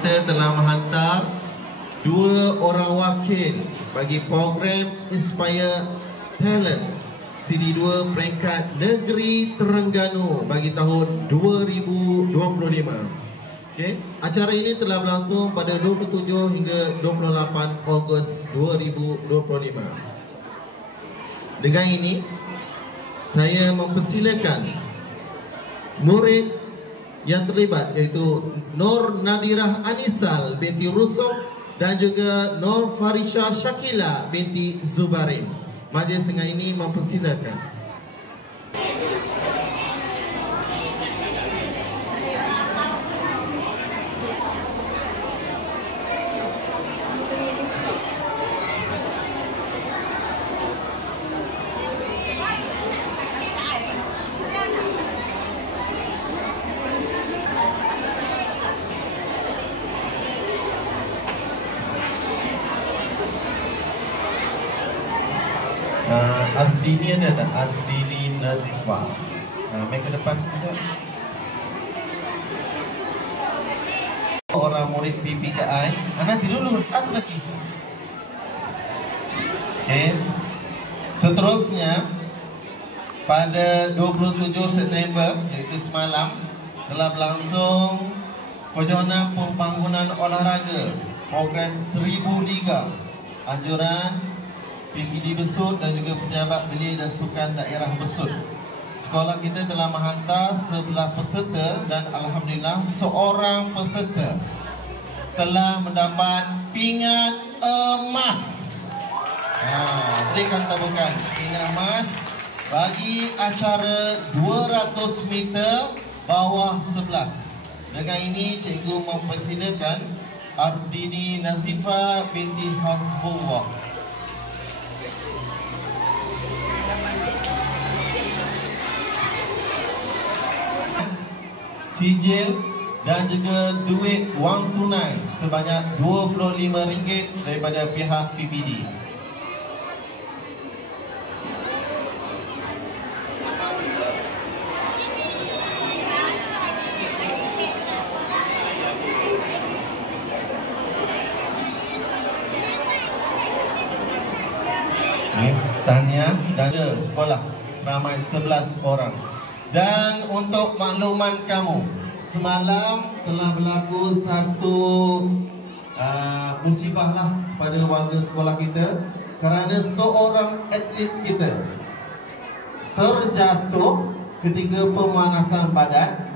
kita telah menghantar 2 orang wakil bagi program Inspire Talent Siri 2 peringkat negeri Terengganu bagi tahun 2025. Okay. Acara ini telah berlangsung pada 27 hingga 28 Ogos 2025. Dengan ini, saya mempersilakan murid yang terlibat iaitu Nur Nadirah Anisal binti Rusuk dan juga Nur Farisha Shakila binti Zubarin. Majlis dengan ini mempersilakan. Ardini ada Ardini Nazifa. Main ke depan sekejap. Orang murid PPKI. Nanti dulu satu lagi. Okay. Seterusnya pada 27 September iaitu semalam telah berlangsung Pejonan Pembangunan Olahraga program 1000 Liga anjuran PPD Besut dan juga Pejabat Belia dan Sukan Daerah Besut. Sekolah kita telah menghantar 11 peserta dan alhamdulillah seorang peserta telah mendapat pingat emas. Berikan tabukan pingat emas bagi acara 200 meter bawah 11. Dengan ini cikgu mempersilakan Ardini Nazifa binti Hasbullah. Sijil dan juga duit wang tunai sebanyak RM25 daripada pihak PPD. Tahniah dan sekolah ramai 11 orang. Dan untuk makluman kamu, semalam telah berlaku satu musibah lah pada warga sekolah kita kerana seorang atlet kita terjatuh ketika pemanasan badan